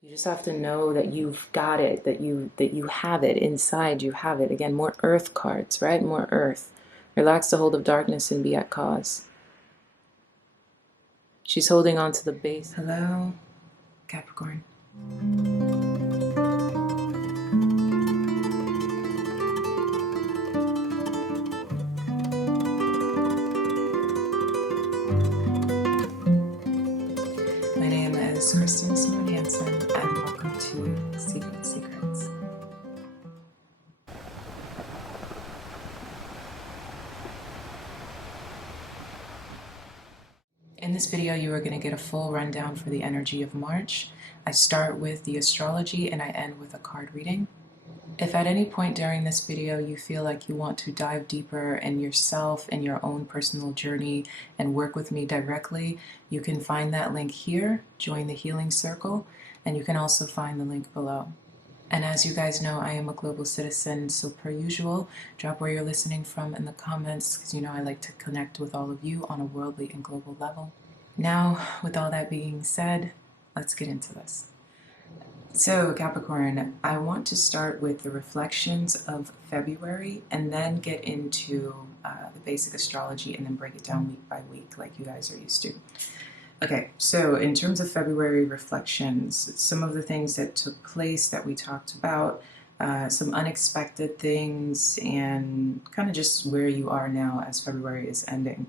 You just have to know that you've got it, that you have it inside, you have it. Again, more earth cards, right? More earth. Relax the hold of darkness and be at cause. She's holding on to the base. Hello, Capricorn. My name is Christine Simone Hansen, and welcome to SeaGoat Secrets. In this video, you are going to get a full rundown for the energy of March. I start with the astrology and I end with a card reading. If at any point during this video you feel like you want to dive deeper in yourself and your own personal journey and work with me directly, you can find that link here, join the healing circle, and you can also find the link below. And as you guys know, I am a global citizen, so per usual, drop where you're listening from in the comments, because you know I like to connect with all of you on a worldly and global level. Now, with all that being said, let's get into this. So, Capricorn, I want to start with the reflections of February and then get into the basic astrology and then break it down week by week like you guys are used to. Okay, so in terms of February reflections, some of the things that took place that we talked about, some unexpected things, and kind of just where you are now as February is ending.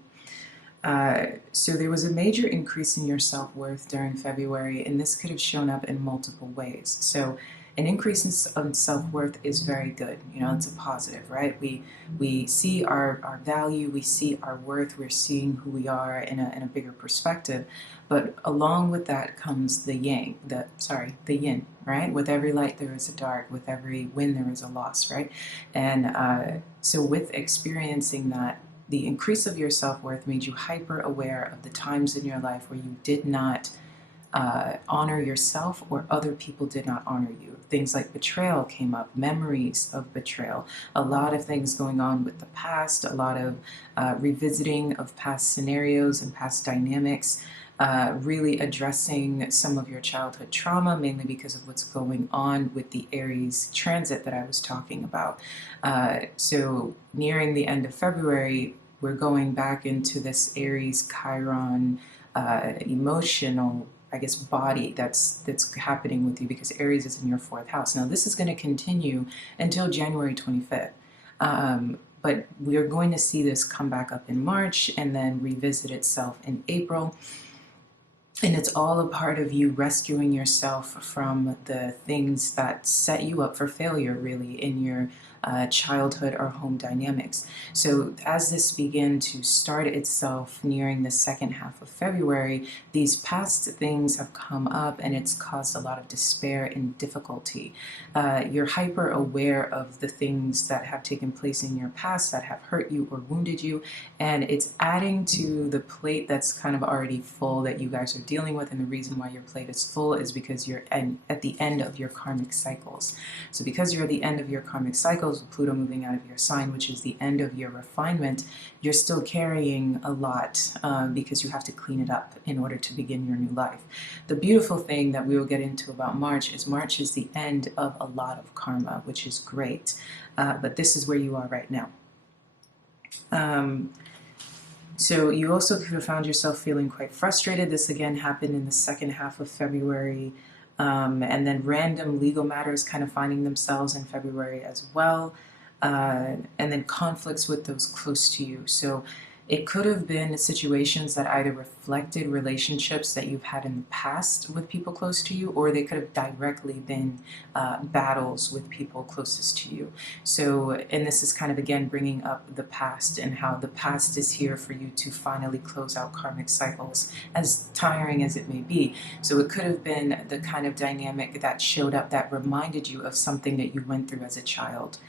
So there was a major increase in your self-worth during February, and this could have shown up in multiple ways. So an increase in self-worth is very good. You know, it's a positive, right? We see our value, we see our worth, we're seeing who we are in a bigger perspective. But along with that comes the the yin, right? With every light there is a dark, with every win there is a loss, right? And so with experiencing that, the increase of your self-worth made you hyper aware of the times in your life where you did not honor yourself or other people did not honor you. Things like betrayal came up, memories of betrayal, a lot of things going on with the past, a lot of revisiting of past scenarios and past dynamics, really addressing some of your childhood trauma, mainly because of what's going on with the Aries transit that I was talking about. So nearing the end of February, we're going back into this Aries Chiron emotional, I guess, body that's happening with you, because Aries is in your fourth house. Now this is going to continue until January 25th. But we are going to see this come back up in March and then revisit itself in April. And it's all a part of you rescuing yourself from the things that set you up for failure, really, in your childhood or home dynamics. So as this began to start itself nearing the second half of February, these past things have come up and it's caused a lot of despair and difficulty. You're hyper aware of the things that have taken place in your past that have hurt you or wounded you, and it's adding to the plate that's kind of already full that you guys are dealing with. And the reason why your plate is full is because you're at the end of your karmic cycles. So because you're at the end of your karmic cycles, with Pluto moving out of your sign, which is the end of your refinement, you're still carrying a lot because you have to clean it up in order to begin your new life. The beautiful thing that we will get into about March is the end of a lot of karma, which is great. But this is where you are right now. So you also could have found yourself feeling quite frustrated. This again happened in the second half of February. And then random legal matters kind of finding themselves in February as well. And then conflicts with those close to you. So it could have been situations that either reflected relationships that you've had in the past with people close to you, or they could have directly been battles with people closest to you. So, and this is kind of again bringing up the past and how the past is here for you to finally close out karmic cycles, as tiring as it may be. So it could have been the kind of dynamic that showed up that reminded you of something that you went through as a child.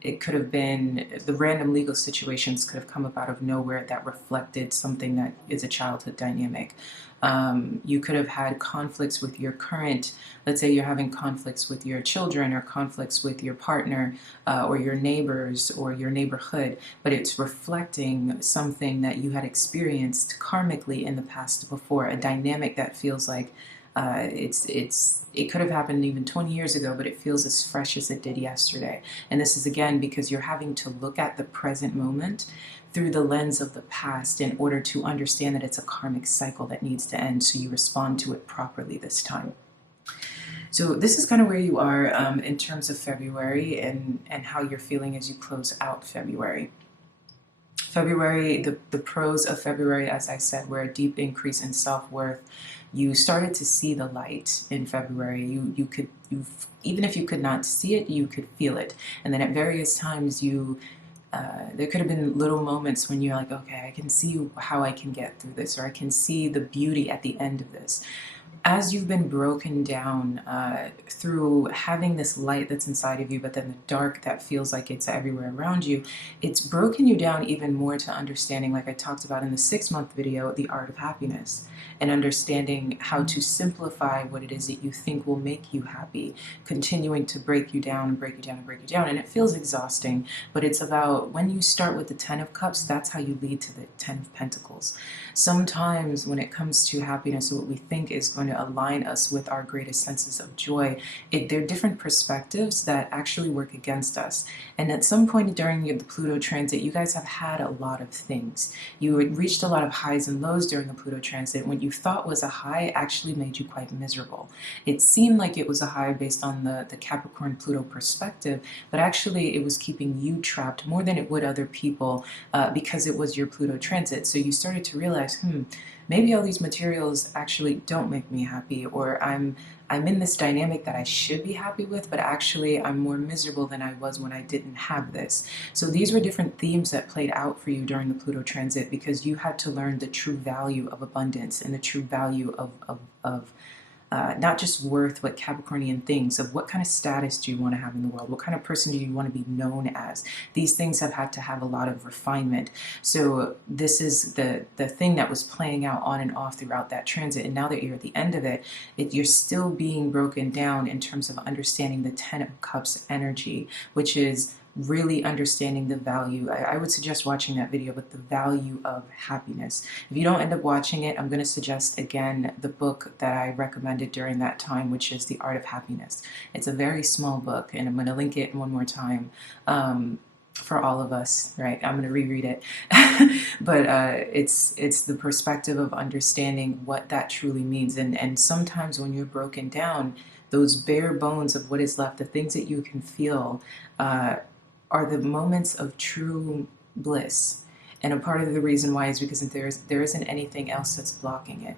It could have been the random legal situations could have come up out of nowhere that reflected something that is a childhood dynamic. You could have had conflicts with your current, let's say you're having conflicts with your children or conflicts with your partner or your neighbors or your neighborhood, but it's reflecting something that you had experienced karmically in the past before, a dynamic that feels like It could have happened even 20 years ago, but it feels as fresh as it did yesterday. And this is again because you're having to look at the present moment through the lens of the past in order to understand that it's a karmic cycle that needs to end, so you respond to it properly this time. So this is kind of where you are in terms of February and how you're feeling as you close out February. February, the pros of February, as I said, were a deep increase in self-worth. You started to see the light in February. Even if you could not see it, you could feel it. And then at various times there could have been little moments when you're like, okay, I can see how I can get through this, or I can see the beauty at the end of this. As you've been broken down through having this light that's inside of you, but then the dark that feels like it's everywhere around you, it's broken you down even more to understanding, like I talked about in the 6-month video, the art of happiness, and understanding how to simplify what it is that you think will make you happy, continuing to break you down and break you down and break you down. And it feels exhausting, but it's about when you start with the 10 of Cups, that's how you lead to the 10 of Pentacles. Sometimes when it comes to happiness, what we think is going to align us with our greatest senses of joy, there are different perspectives that actually work against us. And at some point during the Pluto transit, you guys have had a lot of things. You reached a lot of highs and lows during the Pluto transit. What you thought was a high actually made you quite miserable. It seemed like it was a high based on the Capricorn Pluto perspective, but actually it was keeping you trapped more than it would other people because it was your Pluto transit. So you started to realize, maybe all these materials actually don't make me happy, or I'm in this dynamic that I should be happy with, but actually I'm more miserable than I was when I didn't have this. So these were different themes that played out for you during the Pluto transit, because you had to learn the true value of abundance and the true value of not just worth, but Capricornian things, of what kind of status do you want to have in the world? What kind of person do you want to be known as? These things have had to have a lot of refinement. So this is the thing that was playing out on and off throughout that transit. And now that you're at the end of it, you're still being broken down in terms of understanding the 10 of Cups energy, which is really understanding the value. I would suggest watching that video, but the value of happiness. If you don't end up watching it, I'm going to suggest again the book that I recommended during that time, which is The Art of Happiness. It's a very small book, and I'm going to link it one more time for all of us, right? I'm going to reread it. But it's the perspective of understanding what that truly means. And sometimes when you're broken down, those bare bones of what is left, the things that you can feel, are the moments of true bliss. And a part of the reason why is because there isn't anything else that's blocking it.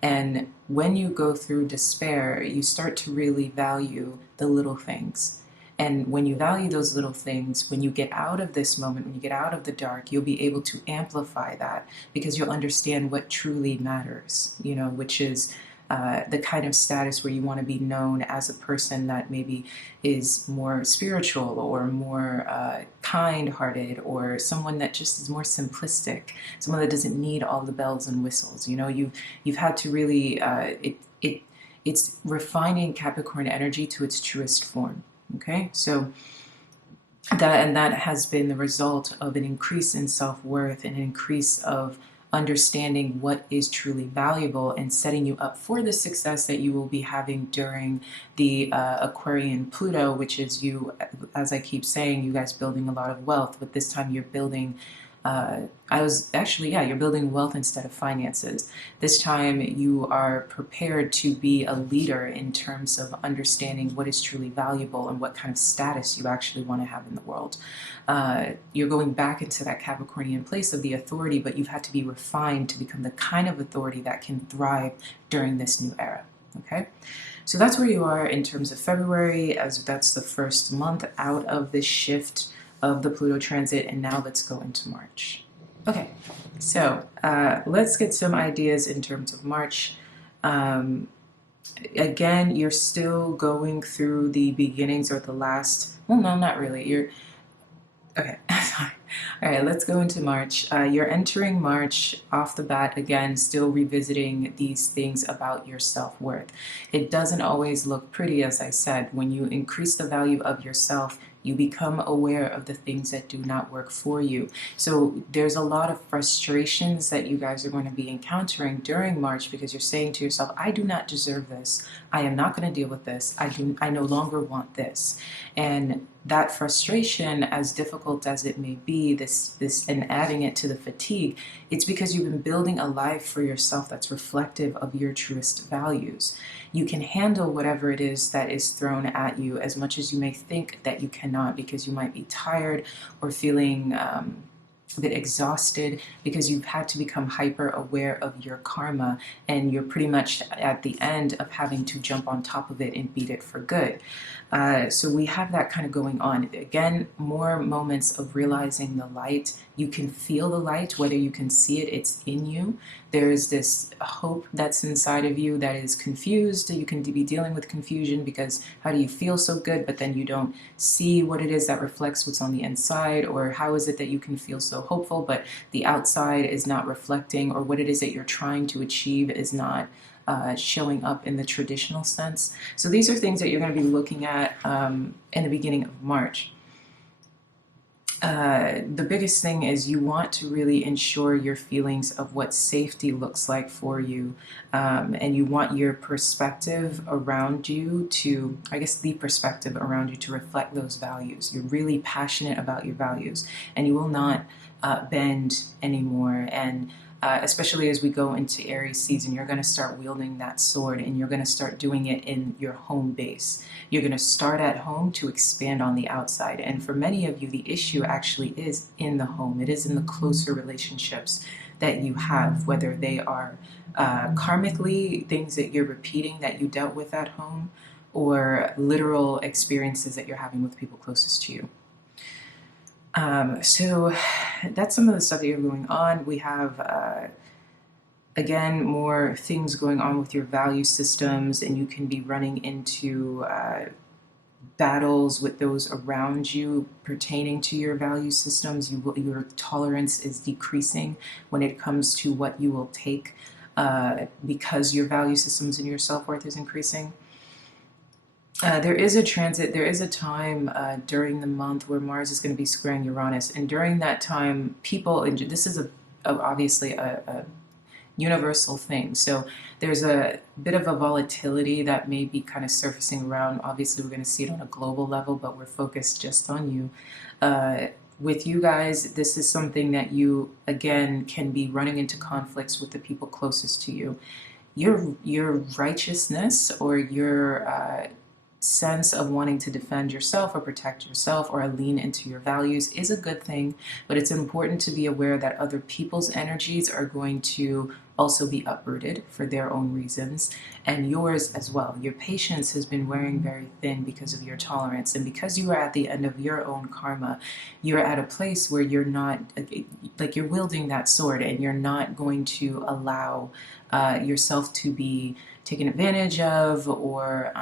And when you go through despair, you start to really value the little things. And when you value those little things, when you get out of this moment, when you get out of the dark, you'll be able to amplify that, because you'll understand what truly matters, which is the kind of status where you want to be known as a person that maybe is more spiritual, or more kind-hearted, or someone that just is more simplistic, someone that doesn't need all the bells and whistles. You've had to really it's refining Capricorn energy to its truest form. Okay, so that has been the result of an increase in self-worth and an increase of understanding what is truly valuable, and setting you up for the success that you will be having during the Aquarian Pluto, which is you, as I keep saying, you guys building a lot of wealth, but this time you're building you're building wealth instead of finances. This time you are prepared to be a leader in terms of understanding what is truly valuable and what kind of status you actually want to have in the world. You're going back into that Capricornian place of the authority, but you've had to be refined to become the kind of authority that can thrive during this new era. Okay? So that's where you are in terms of February, as that's the first month out of this shift of the Pluto transit. And now let's go into March. Okay, so let's get some ideas in terms of March. Again, you're still going through the beginnings, or the last, well, no, not really. Okay, sorry. All right, let's go into March. You're entering March off the bat, again, still revisiting these things about your self-worth. It doesn't always look pretty, as I said. When you increase the value of yourself, You become aware of the things that do not work for you. So there's a lot of frustrations that you guys are going to be encountering during March, because you're saying to yourself, I do not deserve this. I am not going to deal with this. I no longer want this. And that frustration, as difficult as it may be, this and adding it to the fatigue, it's because you've been building a life for yourself that's reflective of your truest values. You can handle whatever it is that is thrown at you, as much as you may think that you cannot, because you might be tired or feeling a bit exhausted, because you've had to become hyper aware of your karma, and you're pretty much at the end of having to jump on top of it and beat it for good. So we have that kind of going on. Again, more moments of realizing the light. You can feel the light, whether you can see it, it's in you. There is this hope that's inside of you that is confused. You can be dealing with confusion because how do you feel so good, but then you don't see what it is that reflects what's on the inside, or how is it that you can feel so hopeful, but the outside is not reflecting, or what it is that you're trying to achieve is not showing up in the traditional sense. So these are things that you're going to be looking at in the beginning of March. The biggest thing is you want to really ensure your feelings of what safety looks like for you, and you want your perspective around you to, I guess the perspective around you to reflect those values. You're really passionate about your values, and you will not bend anymore. And especially as we go into Aries season, you're going to start wielding that sword, and you're going to start doing it in your home base. You're going to start at home to expand on the outside. And for many of you, the issue actually is in the home. It is in the closer relationships that you have, whether they are karmically things that you're repeating that you dealt with at home, or literal experiences that you're having with people closest to you. So that's some of the stuff that you're going on. We have, again, more things going on with your value systems, and you can be running into battles with those around you pertaining to your value systems. Your tolerance is decreasing when it comes to what you will take, because your value systems and your self-worth is increasing. There is a transit, there is a time during the month where Mars is going to be squaring Uranus, and during that time, people, and this is obviously a universal thing, so there's a bit of a volatility that may be kind of surfacing around. Obviously, we're going to see it on a global level, but we're focused just on you. With you guys, this is something that you, again, can be running into conflicts with the people closest to you. Your righteousness, or your sense of wanting to defend yourself or protect yourself or lean into your values is a good thing, but it's important to be aware that other people's energies are going to also be uprooted for their own reasons, and yours as well. Your patience has been wearing very thin because of your tolerance, and because you are at the end of your own karma, you're at a place where you're not, like, you're wielding that sword, and you're not going to allow yourself to be taken advantage of, or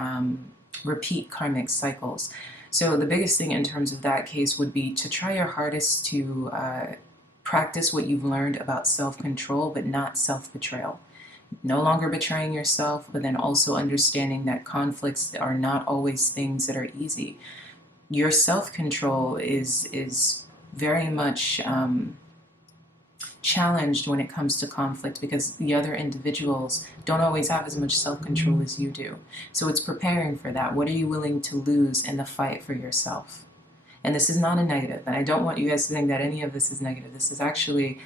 repeat karmic cycles. So the biggest thing in terms of that case would be to try your hardest to practice what you've learned about self-control, but not self-betrayal. No longer betraying yourself, but then also understanding that conflicts are not always things that are easy. Your self-control is very much challenged when it comes to conflict, because the other individuals don't always have as much self-control as you do. So it's preparing for that. What are you willing to lose in the fight for yourself? And this is not a negative, and I don't want you guys to think that any of this is negative. This is actually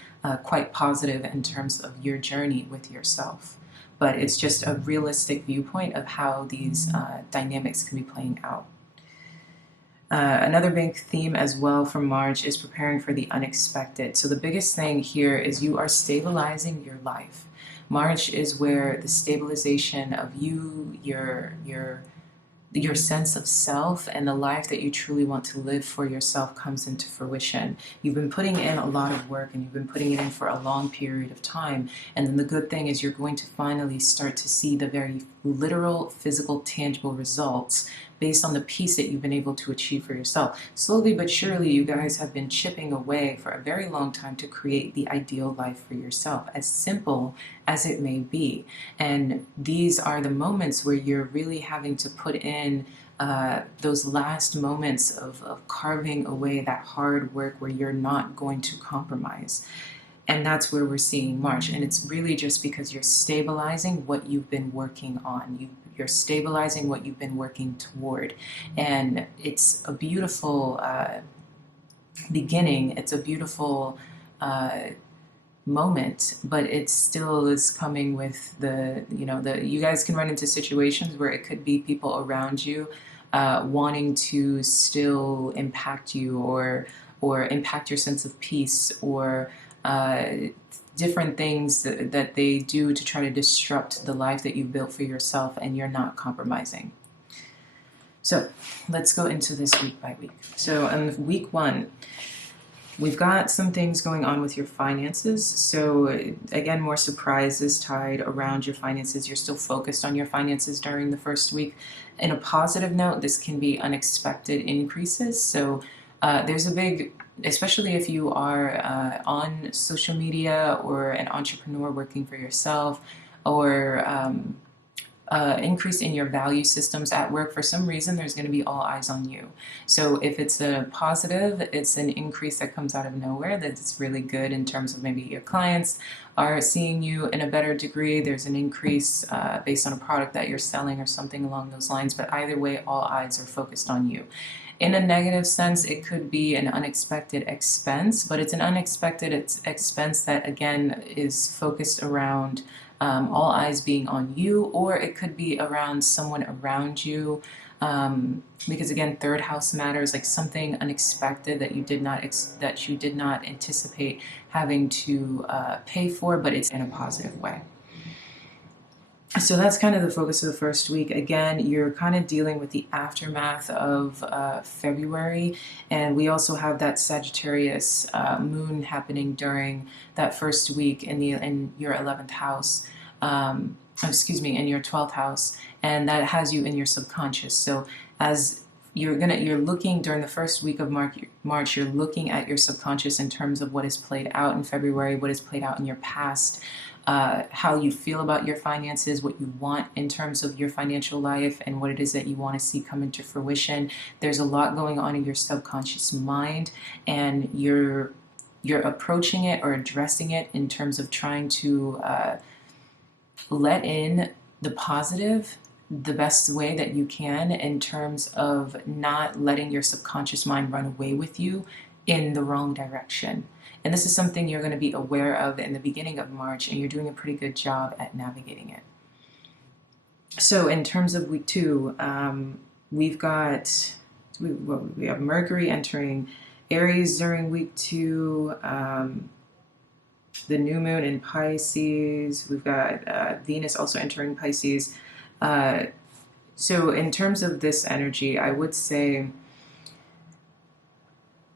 quite positive in terms of your journey with yourself. But it's just a realistic viewpoint of how these dynamics can be playing out. Another big theme as well from March is preparing for the unexpected. So the biggest thing here is you are stabilizing your life. March is where the stabilization of you, your sense of self, and the life that you truly want to live for yourself comes into fruition. You've been putting in a lot of work, and you've been putting it in for a long period of time, and then the good thing is you're going to finally start to see the very literal, physical, tangible results based on the peace that you've been able to achieve for yourself. Slowly but surely, you guys have been chipping away for a very long time to create the ideal life for yourself, as simple as it may be. And these are the moments where you're really having to put in those last moments of carving away that hard work where you're not going to compromise. And that's where we're seeing March. And it's really just because you're stabilizing what you've been working on. You're stabilizing what you've been working toward. And it's a beautiful beginning. It's a beautiful moment, but it still is coming with you guys can run into situations where it could be people around you wanting to still impact you or impact your sense of peace, or different things that they do to try to disrupt the life that you've built for yourself, and you're not compromising. So let's go into this week by week. So in week 1, we've got some things going on with your finances. So again, more surprises tied around your finances. You're still focused on your finances during the first week. In a positive note, this can be unexpected increases. So there's a big, especially if you are on social media or an entrepreneur working for yourself, or increase in your value systems at work. For some reason, there's going to be all eyes on you. So if it's a positive, it's an increase that comes out of nowhere that's really good in terms of maybe your clients are seeing you in a better degree. There's an increase based on a product that you're selling or something along those lines. But either way, all eyes are focused on you. In a negative sense, it could be an unexpected expense, but it's an unexpected expense that, again, is focused around all eyes being on you, or it could be around someone around you, because again, third house matters, like something unexpected that you did not anticipate having to pay for, but it's in a positive way. So that's kind of the focus of the first week. Again, you're kind of dealing with the aftermath of February, and we also have that Sagittarius moon happening during that first week in your 11th house. In your 12th house, and that has you in your subconscious. So as you're looking during the first week of March, you're looking at your subconscious in terms of what is played out in February, what is played out in your past, how you feel about your finances, what you want in terms of your financial life, and what it is that you want to see come into fruition. There's a lot going on in your subconscious mind, and you're approaching it or addressing it in terms of trying to let in the positive the best way that you can, in terms of not letting your subconscious mind run away with you in the wrong direction. And this is something you're going to be aware of in the beginning of March, and you're doing a pretty good job at navigating it. So in terms of week 2, we have Mercury entering Aries during week 2, the new moon in Pisces. We've got Venus also entering Pisces. So in terms of this energy, I would say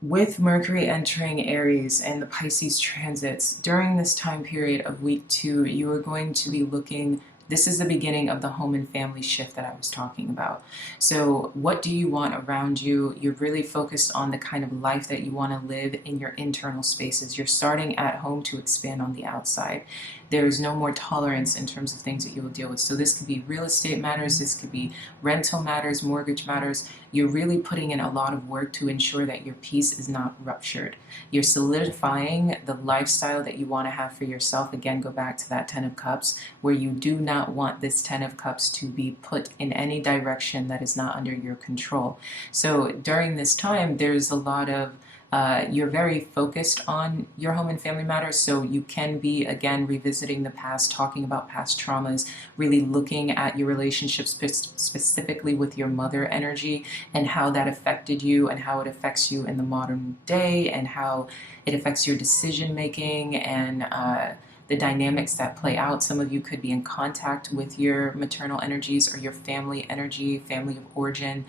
with Mercury entering Aries and the Pisces transits, during this time period of week 2, you are going to be looking, this is the beginning of the home and family shift that I was talking about. So what do you want around you? You're really focused on the kind of life that you want to live in your internal spaces. You're starting at home to expand on the outside. There is no more tolerance in terms of things that you will deal with. So this could be real estate matters, this could be rental matters, mortgage matters. You're really putting in a lot of work to ensure that your peace is not ruptured. You're solidifying the lifestyle that you want to have for yourself. Again, go back to that 10 of Cups, where you do not want this 10 of Cups to be put in any direction that is not under your control. So during this time, there's a lot of you're very focused on your home and family matters, so you can be, again, revisiting the past, talking about past traumas, really looking at your relationships specifically with your mother energy, and how that affected you, and how it affects you in the modern day, and how it affects your decision making, and the dynamics that play out. Some of you could be in contact with your maternal energies or your family energy, family of origin,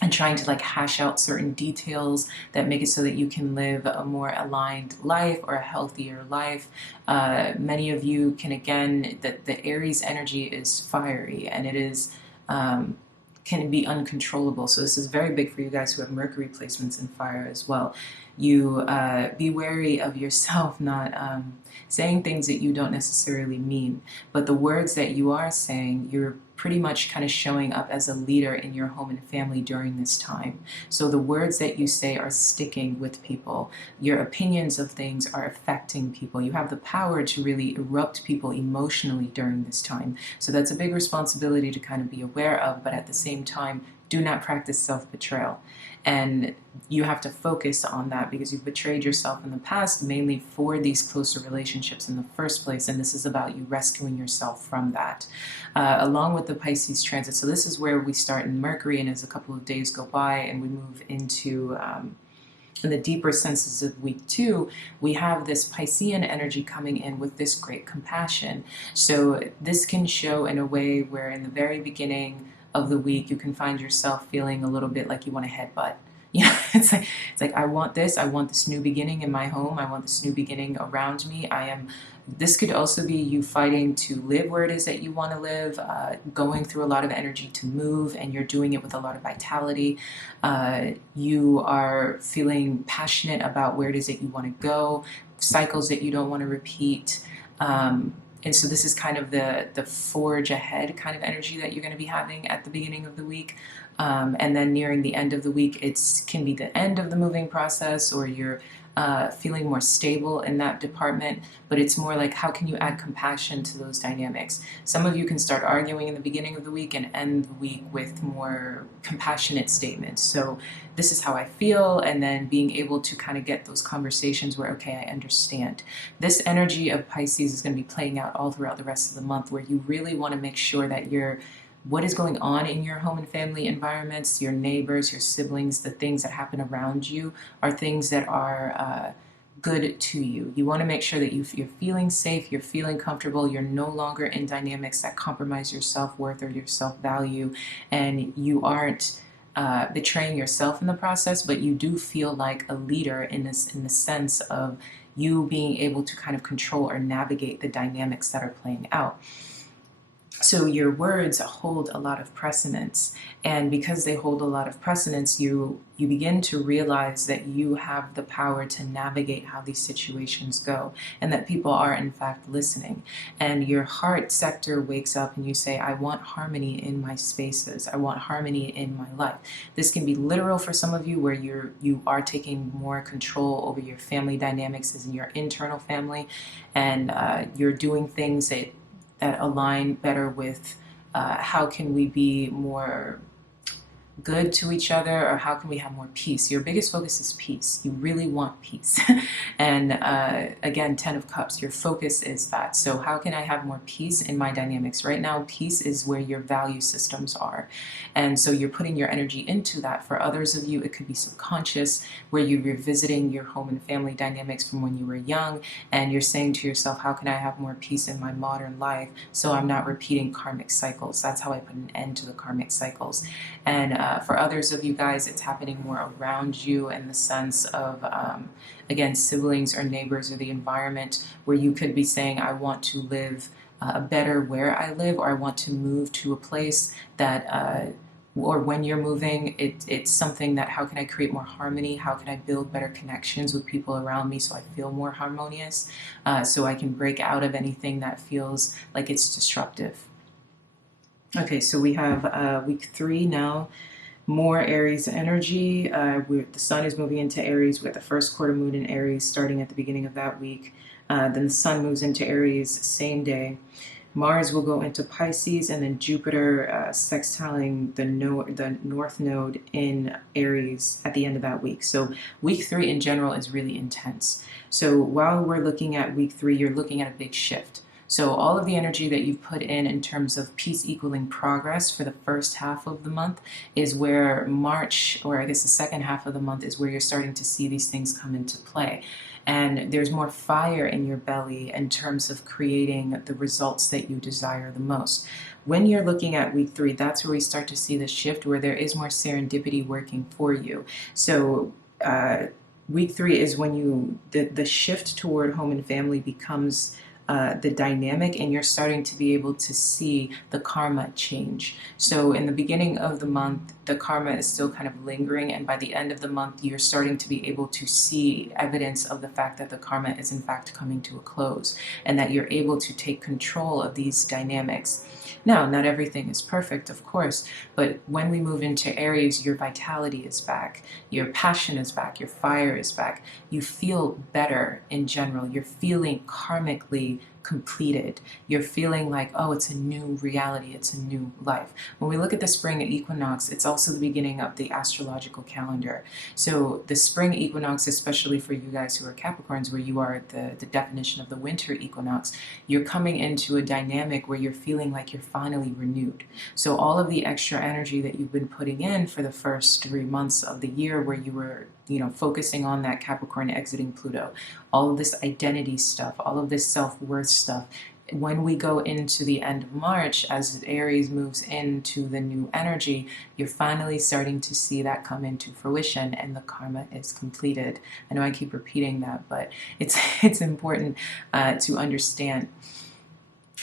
and trying to hash out certain details that make it so that you can live a more aligned life or a healthier life. Many of you can, again, the Aries energy is fiery, and it is can be uncontrollable. So this is very big for you guys who have Mercury placements in fire as well. You be wary of yourself not saying things that you don't necessarily mean, but the words that you are saying, you're pretty much kind of showing up as a leader in your home and family during this time. So the words that you say are sticking with people. Your opinions of things are affecting people. You have the power to really erupt people emotionally during this time. So that's a big responsibility to kind of be aware of, but at the same time, do not practice self-betrayal. And you have to focus on that because you've betrayed yourself in the past, mainly for these closer relationships in the first place. And this is about you rescuing yourself from that. Along with the Pisces transit. So this is where we start in Mercury, and as a couple of days go by and we move into in the deeper senses of week 2, we have this Piscean energy coming in with this great compassion. So this can show in a way where in the very beginning of the week you can find yourself feeling a little bit like you want to headbutt. You know, it's like I want this new beginning in my home, I want this new beginning around me. This could also be you fighting to live where it is that you want to live, going through a lot of energy to move, and you're doing it with a lot of vitality. You are feeling passionate about where it is that you want to go, cycles that you don't want to repeat. And so this is kind of the forge ahead kind of energy that you're going to be having at the beginning of the week. And then nearing the end of the week, it can be the end of the moving process, or you're feeling more stable in that department, but it's more like how can you add compassion to those dynamics. Some of you can start arguing in the beginning of the week and end the week with more compassionate statements. So this is how I feel, and then being able to kind of get those conversations where, okay, I understand. This energy of Pisces is going to be playing out all throughout the rest of the month, where you really want to make sure that what is going on in your home and family environments, your neighbors, your siblings, the things that happen around you are things that are good to you. You want to make sure that you're feeling safe, you're feeling comfortable, you're no longer in dynamics that compromise your self-worth or your self-value, and you aren't betraying yourself in the process, but you do feel like a leader in the sense of you being able to kind of control or navigate the dynamics that are playing out. So your words hold a lot of precedence, and because they hold a lot of precedence, you begin to realize that you have the power to navigate how these situations go, and that people are in fact listening. And your heart sector wakes up and you say, I want harmony in my spaces, I want harmony in my life. This can be literal for some of you, where you are taking more control over your family dynamics as in your internal family, and you're doing things that align better with how can we be more good to each other, or how can we have more peace. Your biggest focus is peace. You really want peace. And again, 10 of Cups, your focus is that. So how can I have more peace in my dynamics? Right now, peace is where your value systems are. And so you're putting your energy into that. For others of you, it could be subconscious, where you're revisiting your home and family dynamics from when you were young, and you're saying to yourself, how can I have more peace in my modern life so I'm not repeating karmic cycles? That's how I put an end to the karmic cycles. And for others of you guys, it's happening more around you in the sense of, again, siblings or neighbors or the environment, where you could be saying, I want to live better where I live, or I want to move to a place that, or when you're moving, it's something that, how can I create more harmony? How can I build better connections with people around me so I feel more harmonious, so I can break out of anything that feels like it's disruptive. Okay, so we have week 3 now. More Aries energy. The sun is moving into Aries. We got the first quarter moon in Aries starting at the beginning of that week. Then the sun moves into Aries same day. Mars will go into Pisces, and then Jupiter sextiling the north node in Aries at the end of that week. So week 3 in general is really intense. So while we're looking at week 3, you're looking at a big shift. So all of the energy that you've put in terms of peace equaling progress for the first half of the month is where March, or I guess the second half of the month, is where you're starting to see these things come into play. And there's more fire in your belly in terms of creating the results that you desire the most. When you're looking at week 3, that's where we start to see the shift, where there is more serendipity working for you. So week 3 is when the shift toward home and family becomes the dynamic, and you're starting to be able to see the karma change. So in the beginning of the month, the karma is still kind of lingering, and by the end of the month, you're starting to be able to see evidence of the fact that the karma is in fact coming to a close, and that you're able to take control of these dynamics. Now, not everything is perfect, of course, but when we move into Aries, your vitality is back, your passion is back, your fire is back. You feel better in general. You're feeling karmically completed. You're feeling like, oh, it's a new reality, it's a new life. When we look at the spring equinox, it's also the beginning of the astrological calendar. So the spring equinox, especially for you guys who are Capricorns, where you are the definition of the winter equinox, you're coming into a dynamic where you're feeling like you're finally renewed. So all of the extra energy that you've been putting in for the first 3 months of the year, where you were focusing on that Capricorn exiting Pluto, all of this identity stuff, all of this self-worth stuff, when we go into the end of March, as Aries moves into the new energy, you're finally starting to see that come into fruition, and the karma is completed. I know I keep repeating that, but it's important to understand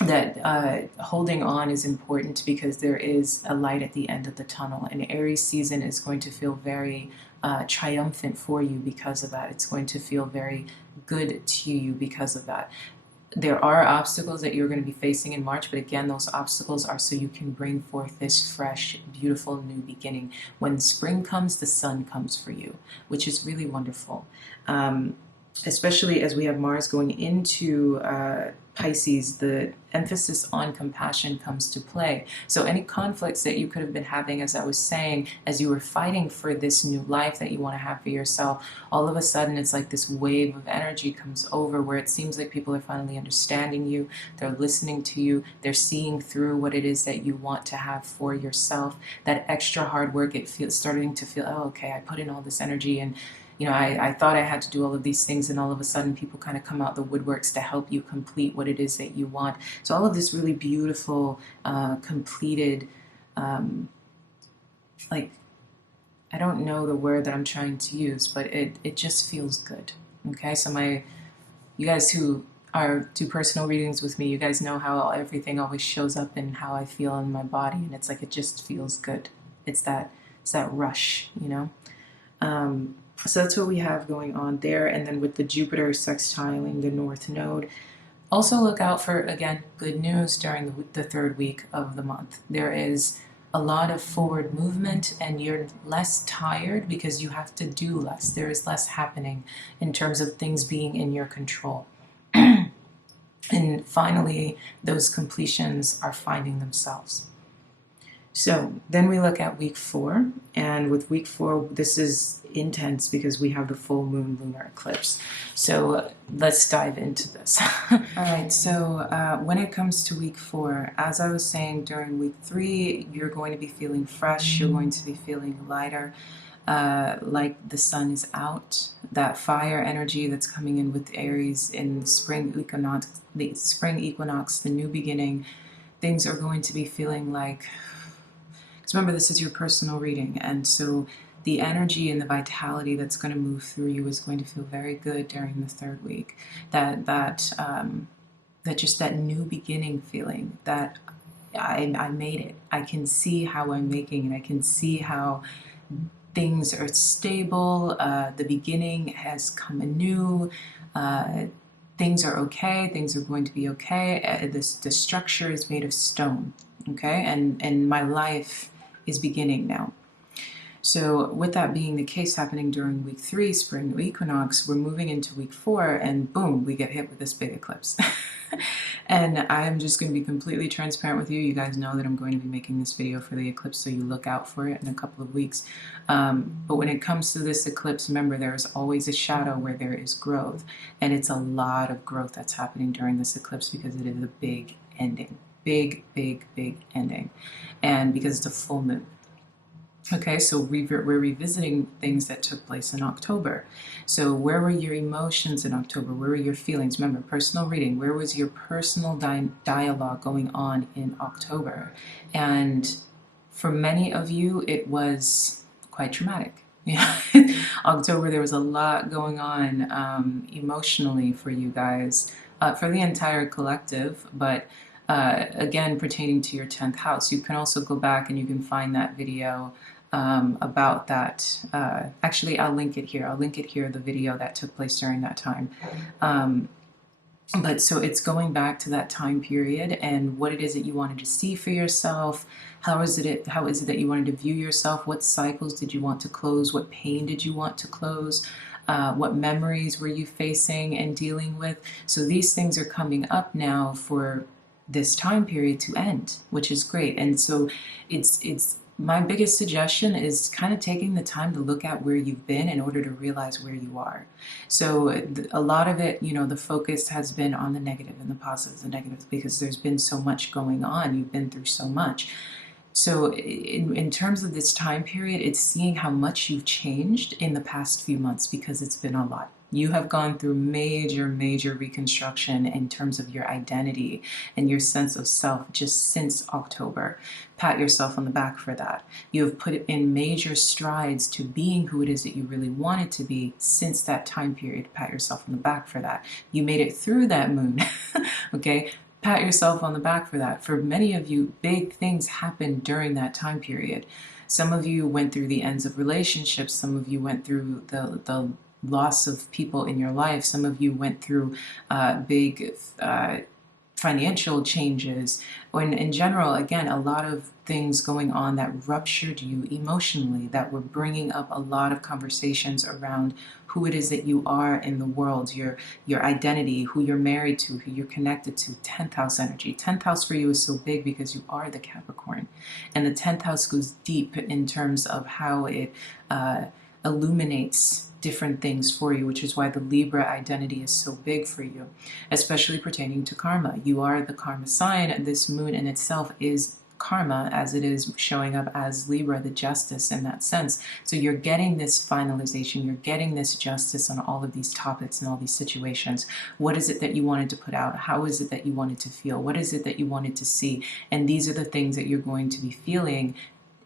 that holding on is important, because there is a light at the end of the tunnel, and Aries season is going to feel very triumphant for you because of that. It's going to feel very good to you because of that. There are obstacles that you're going to be facing in March, but again, those obstacles are so you can bring forth this fresh, beautiful new beginning. When spring comes, the sun comes for you, which is really wonderful. Especially as we have Mars going into Pisces, the emphasis on compassion comes to play. So any conflicts that you could have been having, as I was saying, as you were fighting for this new life that you want to have for yourself, all of a sudden it's like this wave of energy comes over where it seems like people are finally understanding you, they're listening to you, they're seeing through what it is that you want to have for yourself. That extra hard work, it feels starting to feel, oh, okay, I put in all this energy, and I thought I had to do all of these things, and all of a sudden people kind of come out the woodworks to help you complete what it is that you want. So all of this really beautiful, completed, like, I don't know the word that I'm trying to use, but it just feels good. Okay, so you guys who do personal readings with me, you guys know how everything always shows up in how I feel in my body, and it's like it just feels good. It's that rush, So that's what we have going on there. And then with the Jupiter sextiling the North Node, also look out for, again, good news during the third week of the month. There is a lot of forward movement, and you're less tired because you have to do less. There is less happening in terms of things being in your control. And finally, those completions are finding themselves. So then we look at week 4, and with week 4, this is intense because we have the full moon lunar eclipse. So let's dive into this. All right, so when it comes to week 4, as I was saying, during week 3, you're going to be feeling fresh, you're going to be feeling lighter, like the sun is out. That fire energy that's coming in with Aries in the spring equinox, the new beginning, things are going to be feeling like, because remember, this is your personal reading, and so the energy and the vitality that's going to move through you is going to feel very good during the third week. That just that new beginning feeling, that I made it. I can see how I'm making it. I can see how things are stable. The beginning has come anew. Things are okay. Things are going to be okay. The structure is made of stone. Okay, and my life is beginning now. So with that being the case, happening during week 3, spring equinox, we're moving into week 4, and boom, we get hit with this big eclipse. And I'm just going to be completely transparent with you. You guys know that I'm going to be making this video for the eclipse, so you look out for it in a couple of weeks. But when it comes to this eclipse, remember, there is always a shadow where there is growth, and it's a lot of growth that's happening during this eclipse because it is a big ending. Big ending, and because it's a full moon. Okay, so we're revisiting things that took place in October. So where were your emotions in October? Where were your feelings? Remember, personal reading. Where was your personal dialogue going on in October? And for many of you, it was quite traumatic. October, there was a lot going on emotionally for you guys. for the entire collective, but again, pertaining to your 10th house. You can also go back and you can find that video about that. Actually, I'll link it here. I'll link it here, the video that took place during that time. But so it's going back to that time period and what it is that you wanted to see for yourself. How is it that you wanted to view yourself? What cycles did you want to close? What pain did you want to close? What memories were you facing and dealing with? So these things are coming up now for this time period to end, which is great. And so it's my biggest suggestion is kind of taking the time to look at where you've been in order to realize where you are. So a lot of it, you know, the focus has been on the negative and the positives, the negatives, because there's been so much going on. You've been through so much. So in terms of this time period, it's seeing how much you've changed in the past few months, because it's been a lot. You have gone through major reconstruction in terms of your identity and your sense of self just since October. Pat yourself on the back for that. You have put in major strides to being who it is that you really wanted to be since that time period. Pat yourself on the back for that. You made it through that moon, okay? Pat yourself on the back for that. For many of you, big things happened during that time period. Some of you went through the ends of relationships. Some of you went through the loss of people in your life. Some of you went through big financial changes. When in general, again, a lot of things going on that ruptured you emotionally, that were bringing up a lot of conversations around who it is that you are in the world, your identity, who you're married to, who you're connected to. 10th house energy. 10th house for you is so big because you are the Capricorn. And the 10th house goes deep in terms of how it illuminates different things for you, which is why the Libra identity is so big for you, especially pertaining to karma. You are the karma sign, and this moon in itself is karma, as it is showing up as Libra, the justice in that sense. So you're getting this finalization, you're getting this justice on all of these topics and all these situations. What is it that you wanted to put out? How is it that you wanted to feel? What is it that you wanted to see? And these are the things that you're going to be feeling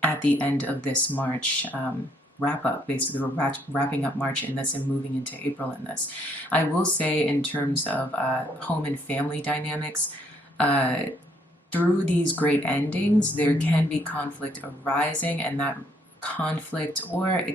at the end of this March wrap up. Basically, we're wrapping up March in this and moving into April in this. I will say, in terms of home and family dynamics, through these great endings, there can be conflict arising, and that conflict, or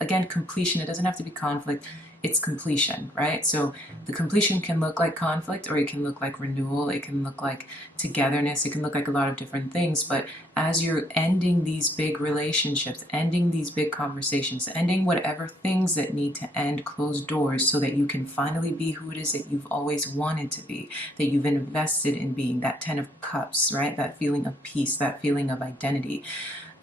again, completion, it doesn't have to be conflict, it's completion, right? So the completion can look like conflict, or it can look like renewal, it can look like togetherness, it can look like a lot of different things. But as you're ending these big relationships, ending these big conversations, ending whatever things that need to end, close doors, so that you can finally be who it is that you've always wanted to be, that you've invested in being, that 10 of Cups, right? That feeling of peace, that feeling of identity.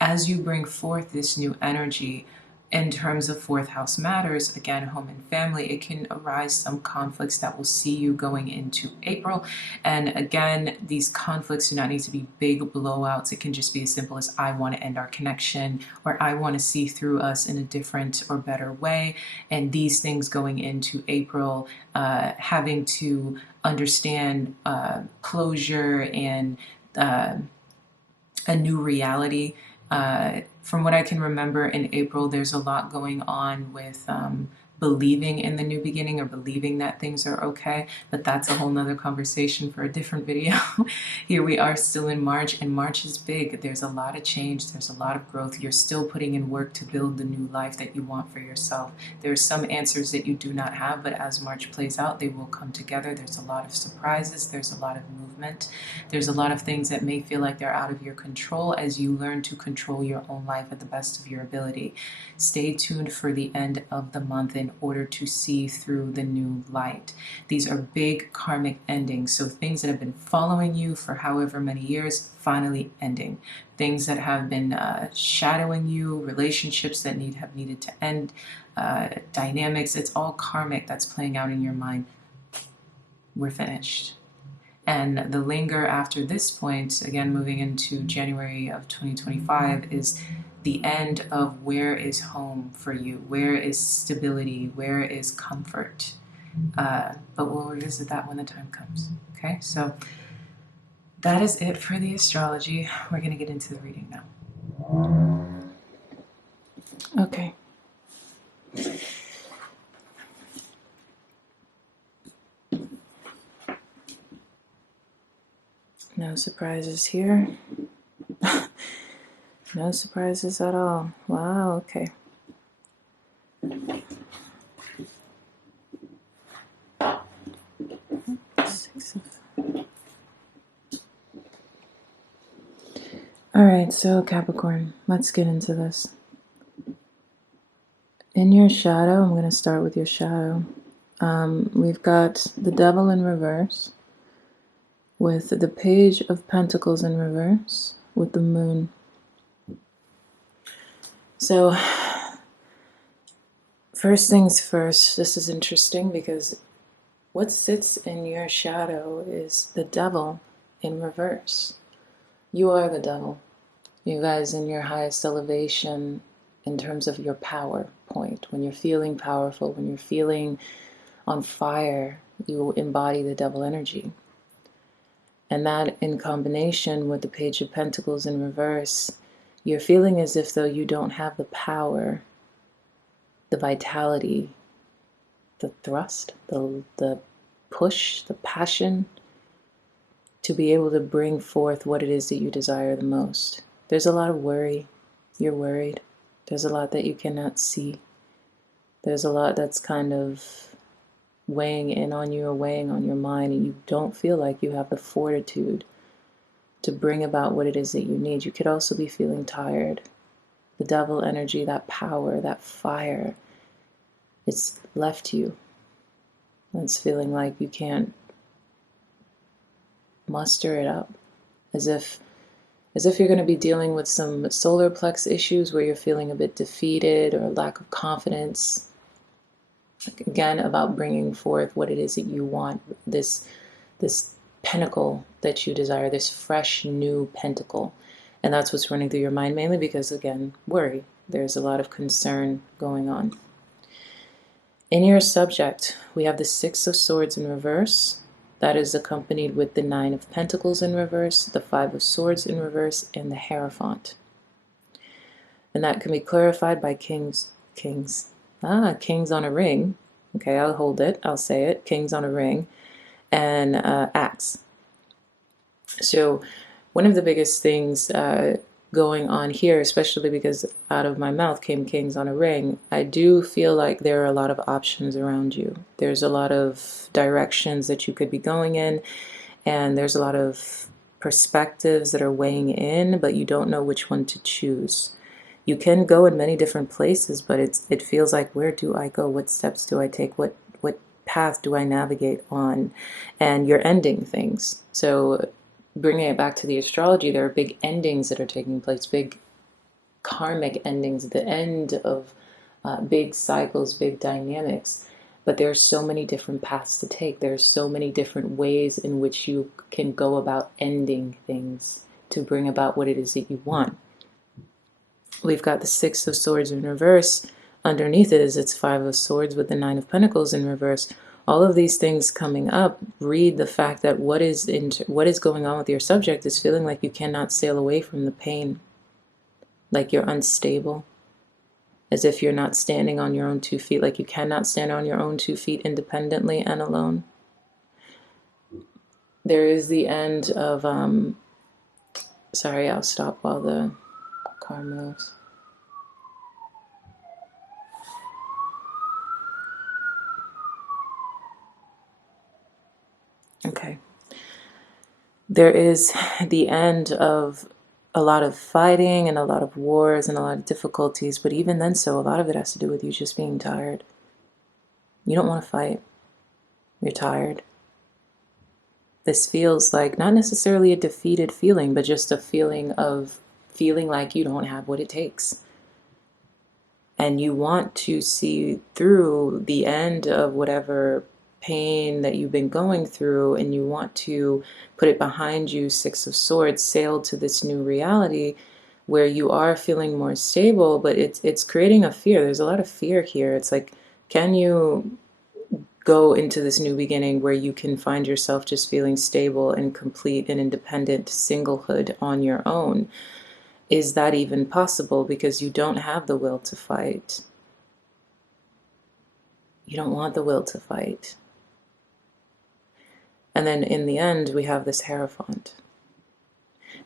As you bring forth this new energy, in terms of 4th house matters, again, home and family, it can arise some conflicts that will see you going into April. And again, these conflicts do not need to be big blowouts. It can just be as simple as, I want to end our connection, or I want to see through us in a different or better way. And these things going into April, having to understand closure and a new reality. From what I can remember, in April, there's a lot going on with believing in the new beginning, or believing that things are okay, but that's a whole nother conversation for a different video. Here we are still in March, and March is big. There's a lot of change, there's a lot of growth. You're still putting in work to build the new life that you want for yourself. There's some answers that you do not have, but as March plays out, they will come together. There's a lot of surprises, there's a lot of movement, there's a lot of things that may feel like they're out of your control as you learn to control your own life at the best of your ability. Stay tuned for the end of the month in order to see through the new light. These are big karmic endings, so things that have been following you for however many years, finally ending. Things that have been shadowing you, relationships that have needed to end, dynamics, it's all karmic that's playing out in your mind. We're finished. And the linger after this point, again moving into January of 2025, is the end of where is home for you, where is stability, where is comfort. But we'll revisit that when the time comes. Okay, so that is it for the astrology. We're going to get into the reading now. Okay. surprises here. No surprises at all. Wow, okay. Alright, so Capricorn, let's get into this. In your shadow, I'm going to start with your shadow. We've got the Devil in reverse, with the Page of Pentacles in reverse, with the Moon. So, first things first, this is interesting because what sits in your shadow is the Devil in reverse. You are the Devil. You guys in your highest elevation in terms of your power point. When you're feeling powerful, when you're feeling on fire, you embody the Devil energy. And that in combination with the Page of Pentacles in reverse, you're feeling as if though you don't have the power, the vitality, the thrust, the push, the passion to be able to bring forth what it is that you desire the most. There's a lot of worry. You're worried. There's a lot that you cannot see. There's a lot that's kind of weighing in on you or weighing on your mind, and you don't feel like you have the fortitude to bring about what it is that you need. You could also be feeling tired. The Devil energy, that power, that fire, it's left you. It's feeling like you can't muster it up, as if you're going to be dealing with some solar plex issues where you're feeling a bit defeated or lack of confidence. Again, about bringing forth what it is that you want, this pentacle that you desire, this fresh new pentacle. And that's what's running through your mind, mainly because, again, worry. There's a lot of concern going on. In your subject, we have the Six of Swords in reverse. That is accompanied with the Nine of Pentacles in reverse, the Five of Swords in reverse, and the Hierophant. And that can be clarified by kings on a ring. Okay, I'll hold it. I'll say it. Kings on a ring. And axe. So one of the biggest things going on here, especially because out of my mouth came kings on a ring, I do feel like there are a lot of options around you. There's a lot of directions that you could be going in, and there's a lot of perspectives that are weighing in, but you don't know which one to choose. You can go in many different places, but it feels like, where do I go? What steps do I take? What path do I navigate on? And you're ending things. So bringing it back to the astrology, there are big endings that are taking place, big karmic endings, the end of big cycles, big dynamics. But there are so many different paths to take. There are so many different ways in which you can go about ending things to bring about what it is that you want. We've got the Six of Swords in reverse. Underneath it is its Five of Swords with the Nine of Pentacles in reverse. All of these things coming up read the fact that what is going on with your subject is feeling like you cannot sail away from the pain, like you're unstable, as if you're not standing on your own 2 feet, like you cannot stand on your own 2 feet independently and alone. There is the end of, sorry, I'll stop while the car moves. Okay. There is the end of a lot of fighting and a lot of wars and a lot of difficulties, but even then, so a lot of it has to do with you just being tired. You don't want to fight. You're tired. This feels like not necessarily a defeated feeling, but just a feeling of feeling like you don't have what it takes. And you want to see through the end of whatever pain that you've been going through, and you want to put it behind you. Six of Swords, sail to this new reality where you are feeling more stable, but it's creating a fear. There's a lot of fear here. It's like, can you go into this new beginning where you can find yourself just feeling stable and complete and independent singlehood on your own? Is that even possible? Because you don't have the will to fight. You don't want the will to fight. And then in the end, we have this Hierophant.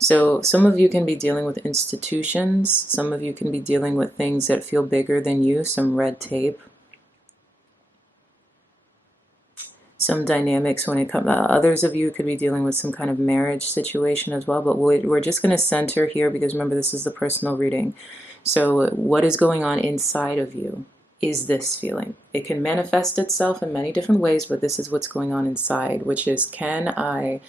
So some of you can be dealing with institutions. Some of you can be dealing with things that feel bigger than you, some red tape. Some dynamics when it comes, others of you could be dealing with some kind of marriage situation as well, but we're just going to center here because remember, this is the personal reading. So what is going on inside of you is this feeling. It can manifest itself in many different ways, but this is what's going on inside, which is, can I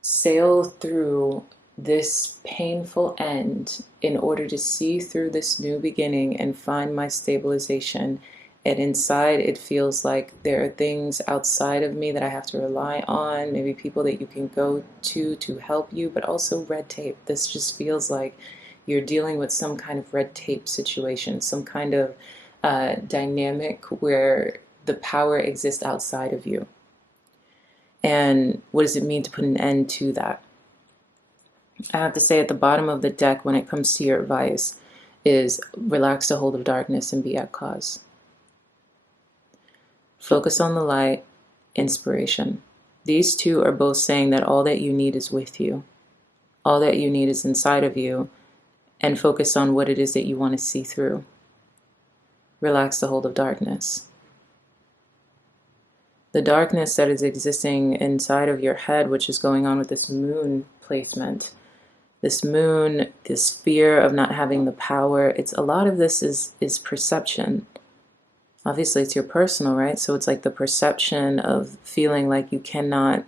sail through this painful end in order to see through this new beginning and find my stabilization? And inside, it feels like there are things outside of me that I have to rely on, maybe people that you can go to help you, but also red tape. This just feels like you're dealing with some kind of red tape situation, some kind of dynamic where the power exists outside of you. And what does it mean to put an end to that? I have to say at the bottom of the deck, when it comes to your advice, is relax the hold of darkness and be at cause. Focus on the light, inspiration. These two are both saying that all that you need is with you. All that you need is inside of you, and focus on what it is that you want to see through. Relax the hold of darkness. The darkness that is existing inside of your head, which is going on with this moon placement. This moon, this fear of not having the power, it's a lot of this is perception. Obviously, it's your personal, right? So it's like the perception of feeling like you cannot,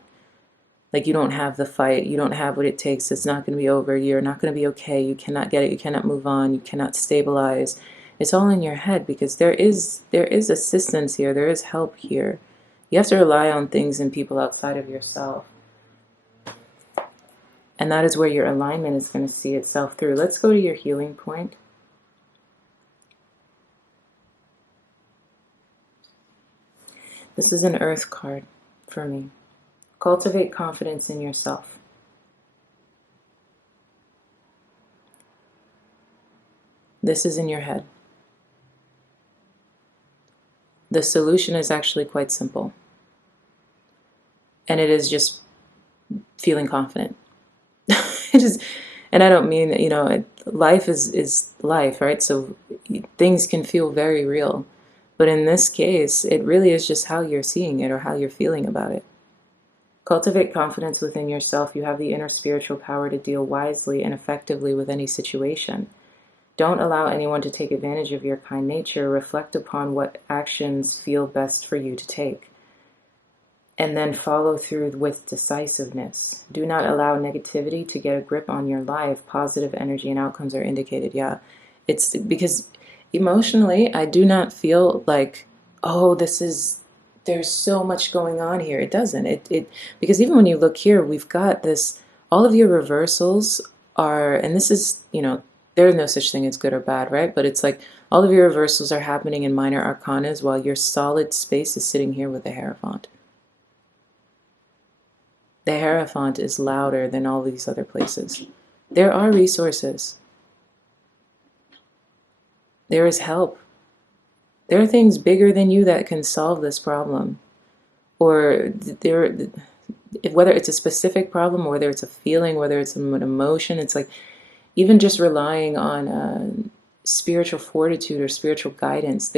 like you don't have the fight, you don't have what it takes, it's not going to be over, you're not going to be okay, you cannot get it, you cannot move on, you cannot stabilize. It's all in your head because there is assistance here, there is help here. You have to rely on things and people outside of yourself. And that is where your alignment is going to see itself through. Let's go to your healing point. This is an earth card for me. Cultivate confidence in yourself. This is in your head. The solution is actually quite simple. And it is just feeling confident. And I don't mean, life is life, right? So things can feel very real. But in this case, it really is just how you're seeing it or how you're feeling about it. Cultivate confidence within yourself. You have the inner spiritual power to deal wisely and effectively with any situation. Don't allow anyone to take advantage of your kind nature. Reflect upon what actions feel best for you to take. And then follow through with decisiveness. Do not allow negativity to get a grip on your life. Positive energy and outcomes are indicated. Yeah, it's because emotionally, I do not feel like, oh, there's so much going on here. It doesn't. Because even when you look here, we've got this, all of your reversals are, and this is, there is no such thing as good or bad, right? But it's like all of your reversals are happening in minor arcanas while your solid space is sitting here with the Hierophant. The Hierophant is louder than all these other places. There are resources. There is help. There are things bigger than you that can solve this problem. Or whether it's a specific problem, whether it's a feeling, whether it's an emotion, it's like even just relying on spiritual fortitude or spiritual guidance.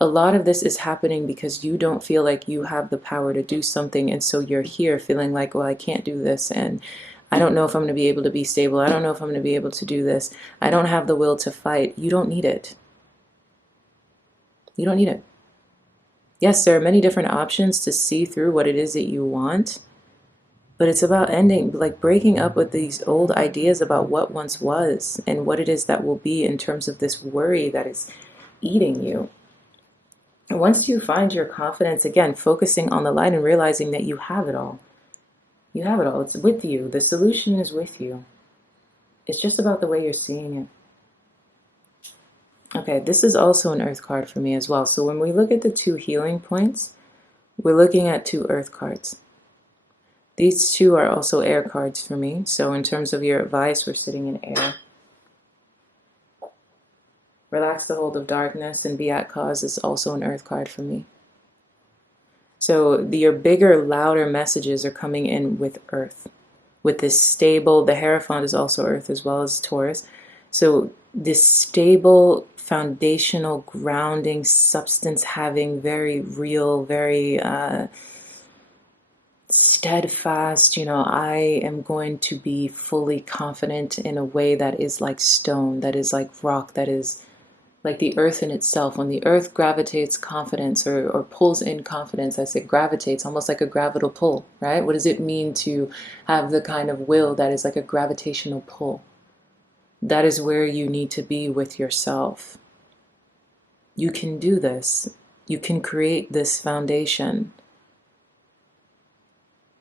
A lot of this is happening because you don't feel like you have the power to do something, and so you're here feeling like, well, I can't do this, and I don't know if I'm going to be able to be stable. I don't know if I'm going to be able to do this. I don't have the will to fight. You don't need it. You don't need it. Yes, there are many different options to see through what it is that you want, but it's about breaking up with these old ideas about what once was and what it is that will be in terms of this worry that is eating you. Once you find your confidence, again, focusing on the light and realizing that you have it all. You have it all. It's with you. The solution is with you. It's just about the way you're seeing it. Okay, this is also an earth card for me as well. So when we look at the two healing points, we're looking at two earth cards. These two are also air cards for me. So in terms of your advice, we're sitting in air. Relax the hold of darkness and be at cause is also an earth card for me. So your bigger, louder messages are coming in with earth. with this stable, the Hierophant is also Earth as well as Taurus. So this stable, foundational, grounding, substance having, very real, very steadfast, I am going to be fully confident in a way that is like stone, that is like rock, that is like the earth in itself. When the earth gravitates confidence or pulls in confidence, I say gravitates, almost like a gravitational pull, right? What does it mean to have the kind of will that is like a gravitational pull? That is where you need to be with yourself. You can do this. You can create this foundation.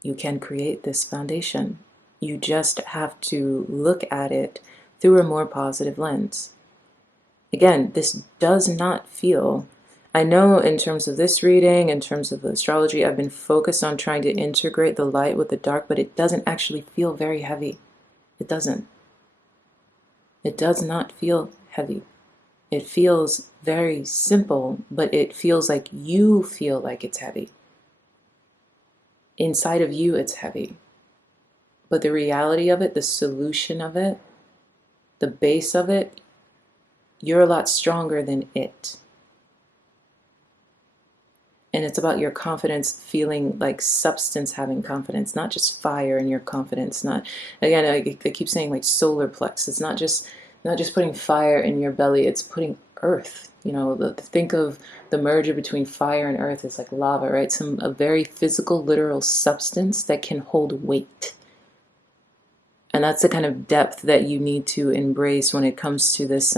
You can create this foundation. You just have to look at it through a more positive lens. Again, this does not feel, I know in terms of this reading, in terms of the astrology, I've been focused on trying to integrate the light with the dark, but it doesn't actually feel very heavy. It doesn't. It does not feel heavy. It feels very simple, but it feels like you feel like it's heavy. Inside of you, it's heavy. But the reality of it, the solution of it, the base of it, you're a lot stronger than it. And it's about your confidence feeling like substance having confidence, not just fire in your confidence. Not, again, I keep saying like solar plex. It's not just putting fire in your belly, it's putting earth. Think of the merger between fire and earth is like lava, right? A very physical, literal substance that can hold weight. And that's the kind of depth that you need to embrace when it comes to this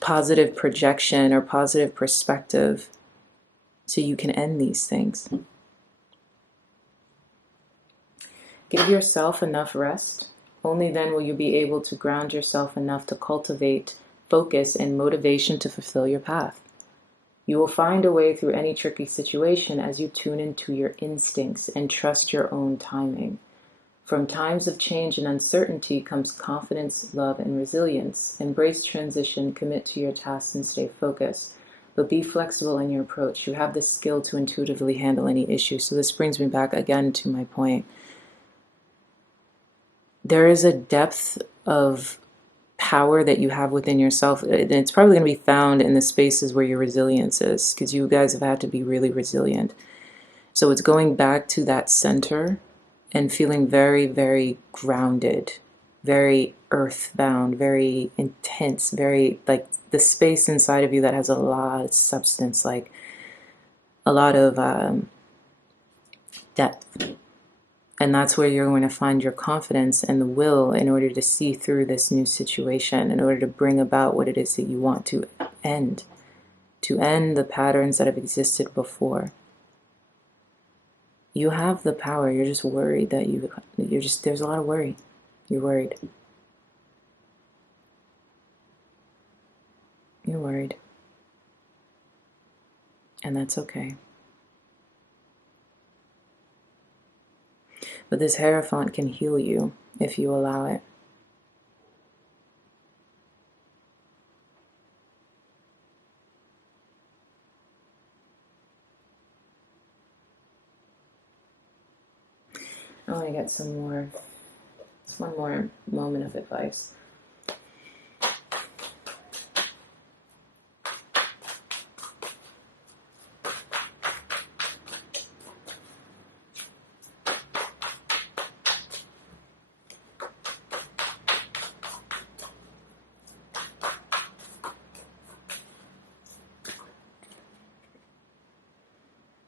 positive projection or positive perspective, so you can end these things. Give yourself enough rest. Only then will you be able to ground yourself enough to cultivate focus and motivation to fulfill your path. You will find a way through any tricky situation as you tune into your instincts and trust your own timing. From times of change and uncertainty comes confidence, love, and resilience. Embrace transition, commit to your tasks, and stay focused. But be flexible in your approach. You have the skill to intuitively handle any issue. So this brings me back again to my point. There is a depth of power that you have within yourself, and it's probably going to be found in the spaces where your resilience is, because you guys have had to be really resilient. So it's going back to that center and feeling very, very grounded, very earthbound, very intense, very like the space inside of you that has a lot of substance, like a lot of depth. And that's where you're going to find your confidence and the will in order to see through this new situation, in order to bring about what it is that you want to end the patterns that have existed before. You have the power. You're just worried that there's a lot of worry. You're worried. You're worried. And that's okay. But this Hierophant can heal you if you allow it. I want to get one more moment of advice.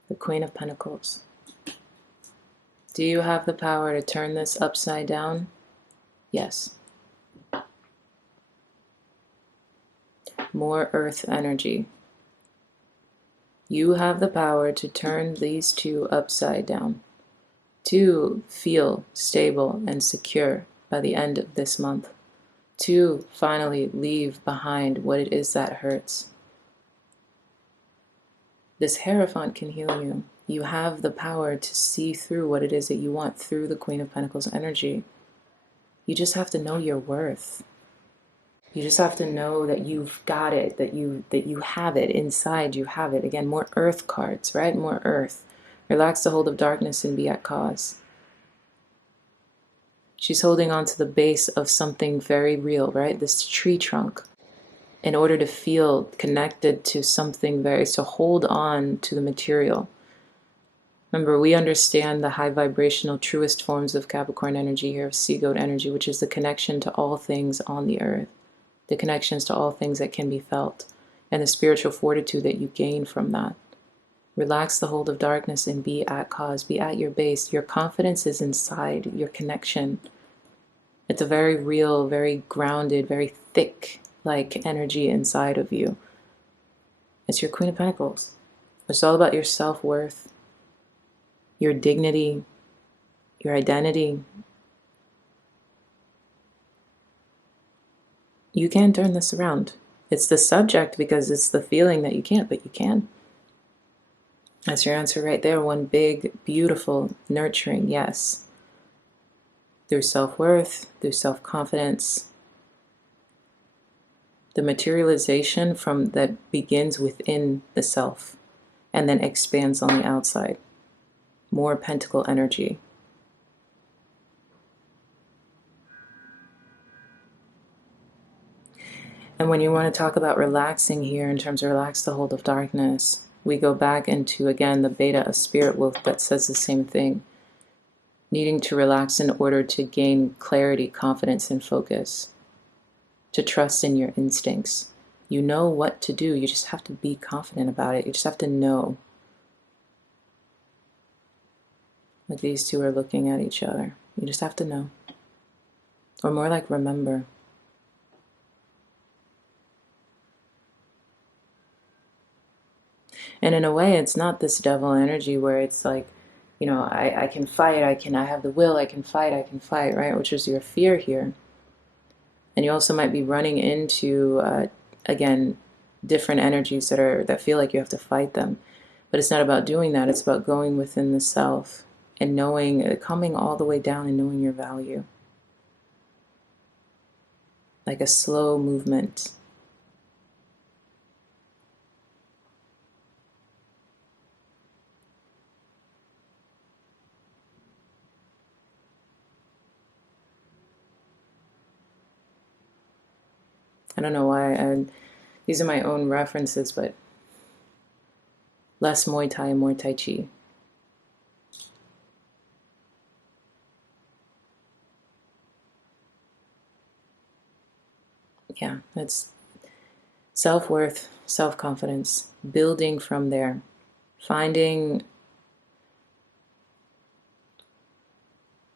The Queen of Pentacles. Do you have the power to turn this upside down? Yes. More earth energy. You have the power to turn these two upside down, to feel stable and secure by the end of this month, to finally leave behind what it is that hurts. This Hierophant can heal you. You have the power to see through what it is that you want through the Queen of Pentacles energy. You just have to know your worth. You just have to know that you've got it, that you have it inside. You have it. Again, more earth cards, right? More earth. Relax the hold of darkness and be at cause. She's holding on to the base of something very real, right? This tree trunk, in order to feel connected to something so hold on to the material. Remember, we understand the high vibrational, truest forms of Capricorn energy here, of SeaGoat energy, which is the connection to all things on the earth, the connections to all things that can be felt, and the spiritual fortitude that you gain from that. Relax the hold of darkness and be at cause, be at your base. Your confidence is inside your connection. It's a very real, very grounded, very thick like energy inside of you. It's your Queen of Pentacles. It's all about your self-worth, your dignity, your identity. You can turn this around. It's the subject because it's the feeling that you can't, but you can. That's your answer right there. One big, beautiful, nurturing yes. Through self-worth, through self-confidence. The materialization from that begins within the self and then expands on the outside. More pentacle energy. And when you want to talk about relaxing here in terms of relax the hold of darkness, we go back into, again, the beta of Spirit Wolf that says the same thing. Needing to relax in order to gain clarity, confidence, and focus. To trust in your instincts. You know what to do. You just have to be confident about it. You just have to know. Like these two are looking at each other. You just have to know. Or more like remember. And in a way, it's not this devil energy where it's like, you know, I can fight, I have the will, I can fight, right? Which is your fear here. And you also might be running into, again, different energies that feel like you have to fight them. But it's not about doing that. It's about going within the self and knowing, coming all the way down and knowing your value. Like a slow movement. I don't know why these are my own references, but less Muay Thai and more Tai Chi. Yeah, it's self-worth, self-confidence, building from there, finding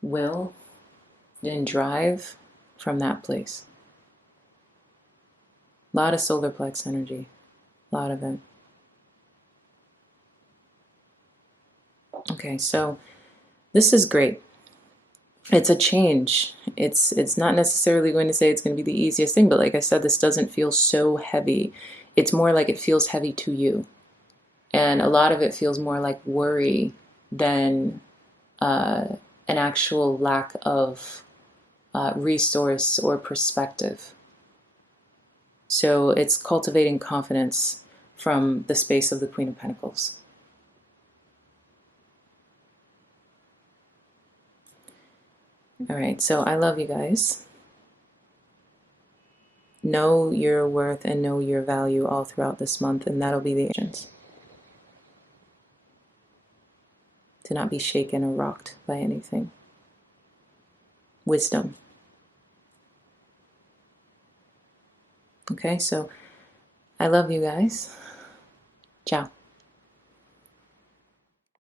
will and drive from that place. A lot of solar plex energy, a lot of it. Okay, so this is great. It's a change. It's not necessarily going to say it's going to be the easiest thing, but like I said, this doesn't feel so heavy. It's more like it feels heavy to you. And a lot of it feels more like worry than an actual lack of resource or perspective. So it's cultivating confidence from the space of the Queen of Pentacles. All right, so I love you guys. Know your worth and know your value all throughout this month, and that'll be the agent. To not be shaken or rocked by anything. Wisdom. Okay, so I love you guys. Ciao.